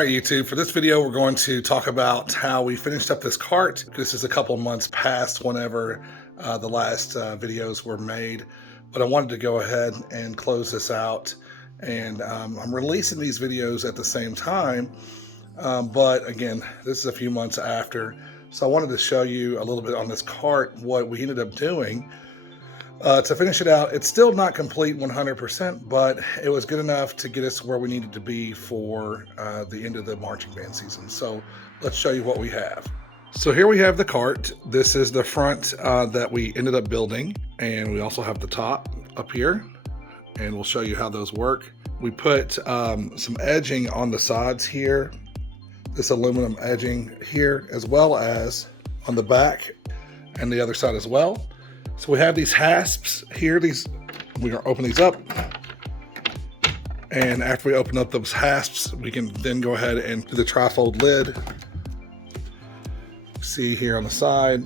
right, YouTube, for this video, we're going to talk about how we finished up this cart. This is a couple months past whenever the last videos were made, but I wanted to go ahead and close this out. And I'm releasing these videos at the same time, but again, this is a few months after. So I wanted to show you a little bit on this cart, what we ended up doing. To finish it out, it's still not complete 100%, but it was good enough to get us where we needed to be for the end of the marching band season. So let's show you what we have. So here we have the cart. This is the front that we ended up building, and we also have the top up here, and we'll show you how those work. We put some edging on the sides here, this aluminum edging here, as well as on the back and the other side as well. So we have these hasps here. We're gonna open these up. And after we open up those hasps, we can then go ahead and do the trifold lid. See here on the side.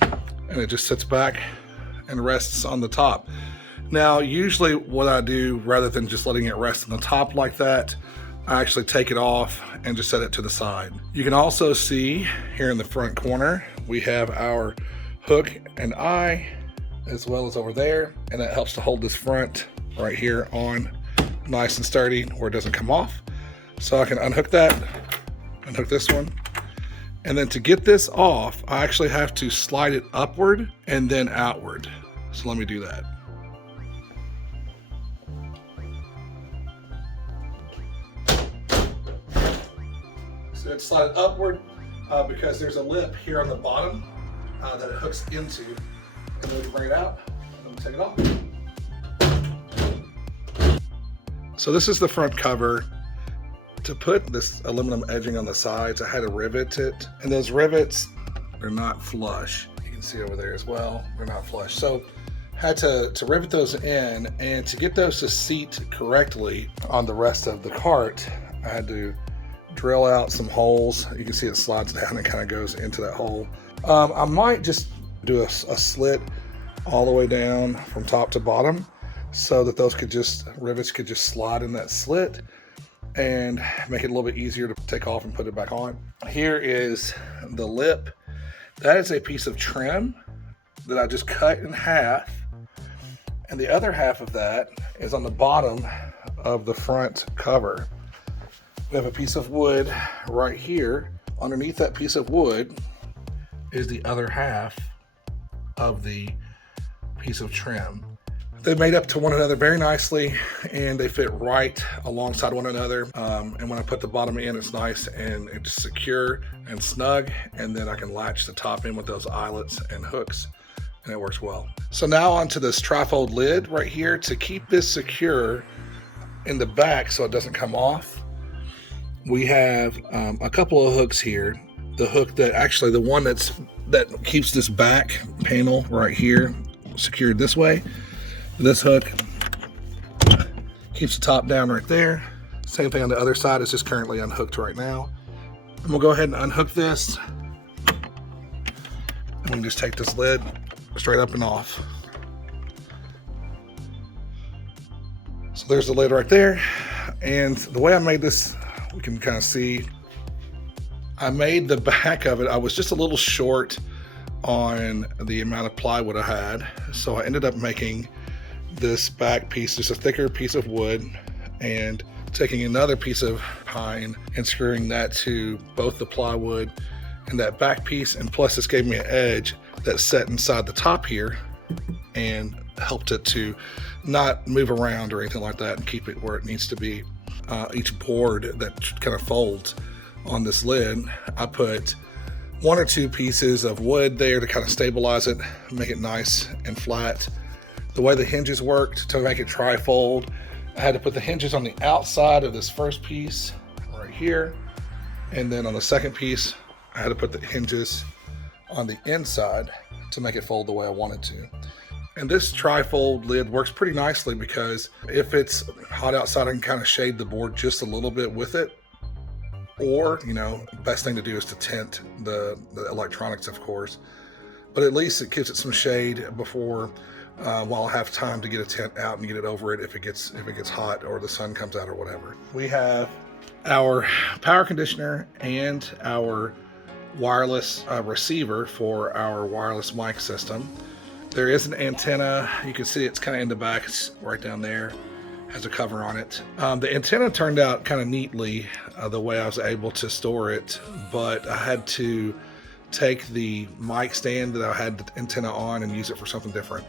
And it just sits back and rests on the top. Now, usually what I do, rather than just letting it rest on the top like that, I actually take it off and just set it to the side. You can also see here in the front corner, we have our hook and eye, as well as over there, and that helps to hold this front right here on nice and sturdy where it doesn't come off. So I can unhook that, unhook this one, and then to get this off, I actually have to slide it upward and then outward. So let me do that. So it's slide it upward because there's a lip here on the bottom that it hooks into, and then we can bring it out and then take it off. So this is the front cover. To put this aluminum edging on the sides, I had to rivet it, and those rivets, they're not flush. You can see over there as well, they're not flush. So had to rivet those in, and to get those to seat correctly on the rest of the cart, I had to drill out some holes. You can see it slides down and kind of goes into that hole. I might just do a slit all the way down from top to bottom so that those rivets could just slide in that slit and make it a little bit easier to take off and put it back on. Here is the lip. That is a piece of trim that I just cut in half, and the other half of that is on the bottom of the front cover. We have a piece of wood right here. Underneath that piece of wood is the other half of the piece of trim. They made up to one another very nicely, and they fit right alongside one another. And when I put the bottom in, it's nice and it's secure and snug, and then I can latch the top in with those eyelets and hooks, and it works well. So now onto this trifold lid right here. To keep this secure in the back so it doesn't come off, we have a couple of hooks here. The hook the one that keeps this back panel right here secured this way. This hook keeps the top down right there. Same thing on the other side. It's just currently unhooked right now. And we'll go ahead and unhook this. And we can just take this lid straight up and off. So there's the lid right there. And the way I made this, we can kind of see, I made the back of it, I was just a little short on the amount of plywood I had. So I ended up making this back piece, just a thicker piece of wood, and taking another piece of pine and screwing that to both the plywood and that back piece. And plus this gave me an edge that set inside the top here and helped it to not move around or anything like that and keep it where it needs to be. Each board that kind of folds on this lid, I put one or two pieces of wood there to kind of stabilize it, make it nice and flat. The way the hinges worked to make it tri-fold, I had to put the hinges on the outside of this first piece right here, and then on the second piece I had to put the hinges on the inside to make it fold the way I wanted to. And this tri-fold lid works pretty nicely because if it's hot outside, I can kind of shade the board just a little bit with it. Or, best thing to do is to tint the electronics, of course. But at least it gives it some shade before while I have time to get a tent out and get it over it if it gets hot or the sun comes out or whatever. We have our power conditioner and our wireless receiver for our wireless mic system. There is an antenna. You can see it's kind of in the back. It's right down there. Has a cover on it. The antenna turned out kind of neatly the way I was able to store it, but I had to take the mic stand that I had the antenna on and use it for something different.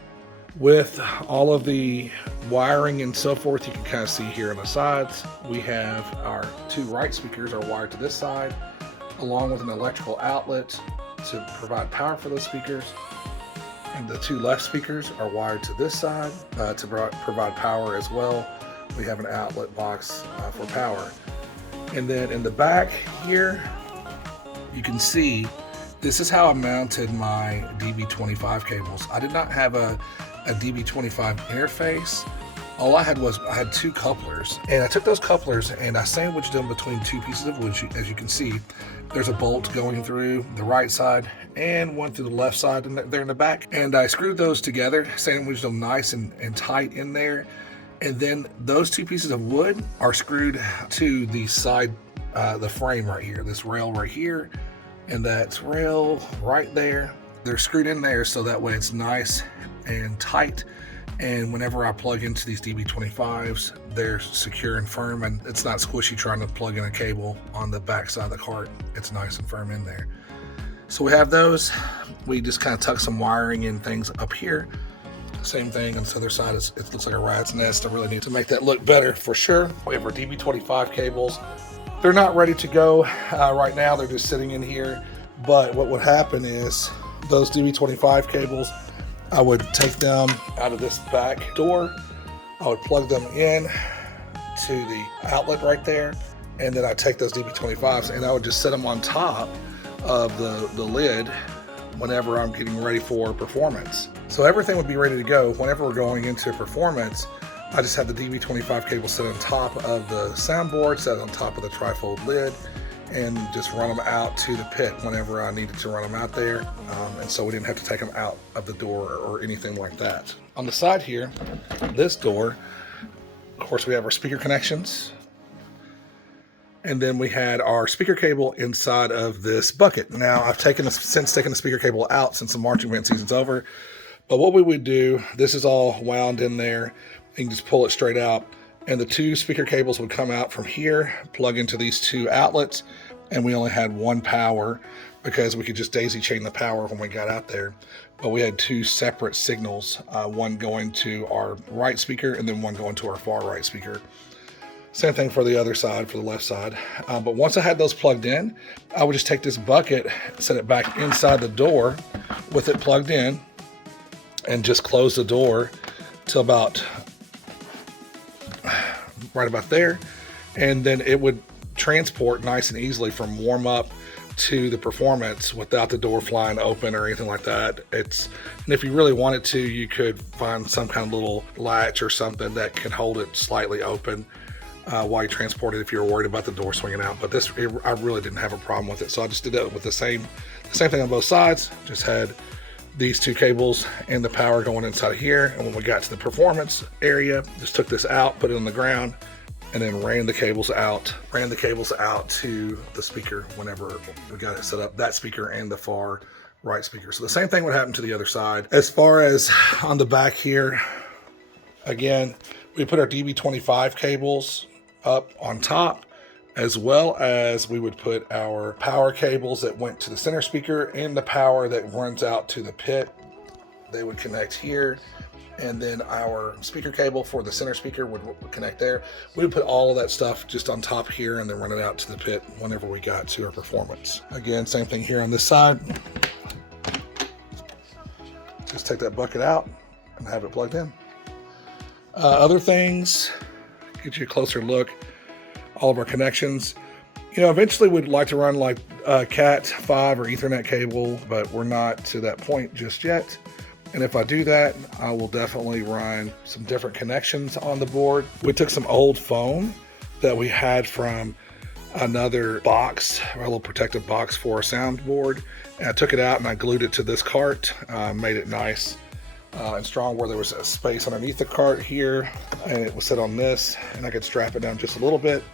With all of the wiring and so forth, you can kind of see here on the sides, we have our two right speakers are wired to this side, along with an electrical outlet to provide power for those speakers. And the two left speakers are wired to this side to provide power as well. We have an outlet box for power. And then in the back here, you can see this is how I mounted my DB25 cables. I did not have a DB25 interface. All I had was I had two couplers, and I took those couplers and I sandwiched them between two pieces of wood. As you can see, there's a bolt going through the right side and one through the left side and there in the back. And I screwed those together, sandwiched them nice and tight in there. And then those two pieces of wood are screwed to the side, the frame right here, this rail right here, and that rail right there. They're screwed in there so that way it's nice and tight. And whenever I plug into these DB25s, they're secure and firm, and it's not squishy trying to plug in a cable on the back side of the cart. It's nice and firm in there. So we have those. We just kind of tuck some wiring and things up here. Same thing on this other side. It looks like a rat's nest. I really need to make that look better for sure. We have our DB25 cables. They're not ready to go right now. They're just sitting in here. But what would happen is those DB25 cables, I would take them out of this back door. I would plug them in to the outlet right there. And then I'd take those DB25s and I would just set them on top of the lid whenever I'm getting ready for performance. So everything would be ready to go. Whenever we're going into performance, I just have the DB25 cable set on top of the soundboard, set on top of the trifold lid, and just run them out to the pit whenever I needed to run them out there. And so we didn't have to take them out of the door or anything like that. On the side here, this door, of course, we have our speaker connections. And then we had our speaker cable inside of this bucket. Now I've since taken the speaker cable out since the marching band season's over. But what we would do, this is all wound in there. You can just pull it straight out. And the two speaker cables would come out from here, plug into these two outlets, and we only had one power because we could just daisy chain the power when we got out there. But we had two separate signals, one going to our right speaker and then one going to our far right speaker. Same thing for the other side, for the left side. But once I had those plugged in, I would just take this bucket, set it back inside the door with it plugged in, and just close the door till about right about there. And then it would transport nice and easily from warm up to the performance without the door flying open or anything like that. And if you really wanted to, you could find some kind of little latch or something that can hold it slightly open while you transport it if you're worried about the door swinging out. But I really didn't have a problem with it. So I just did that with the same thing on both sides. Just had these two cables and the power going inside of here. And when we got to the performance area, just took this out, put it on the ground, and then ran the cables out to the speaker whenever we got it set up, that speaker and the far right speaker. So the same thing would happen to the other side. As far as on the back here, again, we put our DB25 cables up on top, as well as we would put our power cables that went to the center speaker and the power that runs out to the pit. They would connect here, and then our speaker cable for the center speaker would connect there. We would put all of that stuff just on top here and then run it out to the pit whenever we got to our performance. Again, same thing here on this side. Just take that bucket out and have it plugged in. Other things, get you a closer look, all of our connections. Eventually we'd like to run like Cat 5 or Ethernet cable, but we're not to that point just yet. And if I do that, I will definitely run some different connections on the board. We took some old foam that we had from another box, a little protective box for a soundboard, and I took it out and I glued it to this cart, made it nice and strong where there was a space underneath the cart here, and it was set on this, and I could strap it down just a little bit.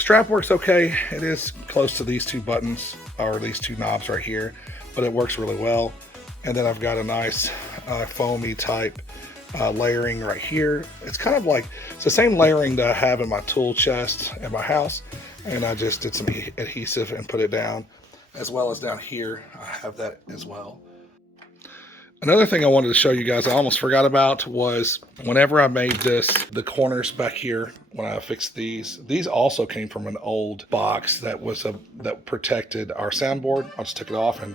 The strap works okay. It is close to these two buttons, or these two knobs right here, but it works really well. And then I've got a nice foamy type layering right here. It's kind of like, it's the same layering that I have in my tool chest at my house. And I just did some adhesive and put it down, as well as down here, I have that as well. Another thing I wanted to show you guys, I almost forgot about, was whenever I made this, the corners back here, when I fixed these also came from an old box that was that protected our soundboard. I just took it off and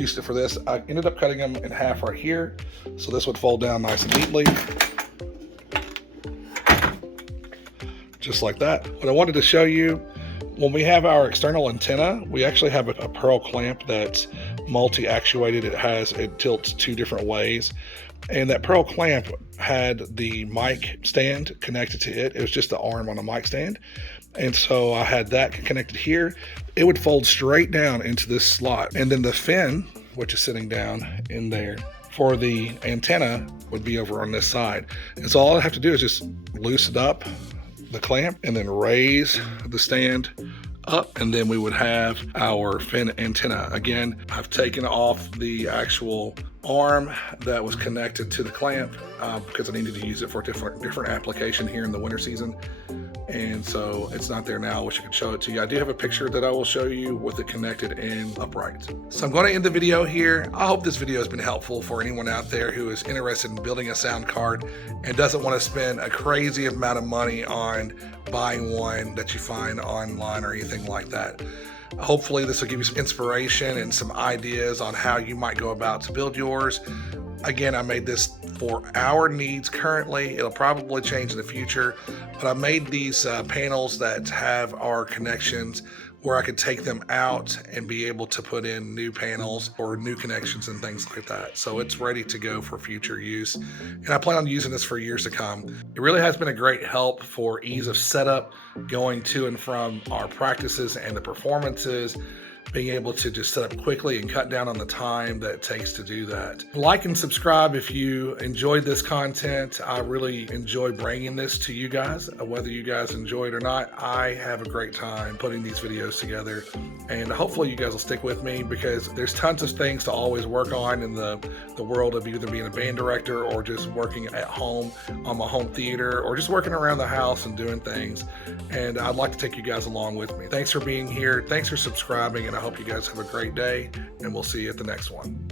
used it for this. I ended up cutting them in half right here, so this would fold down nice and neatly. Just like that. What I wanted to show you, when we have our external antenna, we actually have a pearl clamp that's multi-actuated. It tilts two different ways. And that pearl clamp had the mic stand connected to it. It was just the arm on a mic stand. And so I had that connected here. It would fold straight down into this slot. And then the fin, which is sitting down in there, for the antenna would be over on this side. And so all I have to do is just loosen up the clamp and then raise the stand up, and then we would have our fin antenna. Again, I've taken off the actual arm that was connected to the clamp because I needed to use it for a different application here in the winter season. And so it's not there now. I wish I could show it to you. I do have a picture that I will show you with it connected and upright. So I'm going to end the video here. I hope this video has been helpful for anyone out there who is interested in building a sound card and doesn't want to spend a crazy amount of money on buying one that you find online or anything like that. Hopefully this will give you some inspiration and some ideas on how you might go about to build yours. Again, I made this for our needs currently. It'll probably change in the future, but I made these panels that have our connections where I could take them out and be able to put in new panels or new connections and things like that. So it's ready to go for future use. And I plan on using this for years to come. It really has been a great help for ease of setup, going to and from our practices and the performances, being able to just set up quickly and cut down on the time that it takes to do that. Like and subscribe if you enjoyed this content. I really enjoy bringing this to you guys. Whether you guys enjoy it or not, I have a great time putting these videos together. And hopefully you guys will stick with me, because there's tons of things to always work on in the world of either being a band director or just working at home on my home theater or just working around the house and doing things. And I'd like to take you guys along with me. Thanks for being here. Thanks for subscribing. And I hope you guys have a great day, and we'll see you at the next one.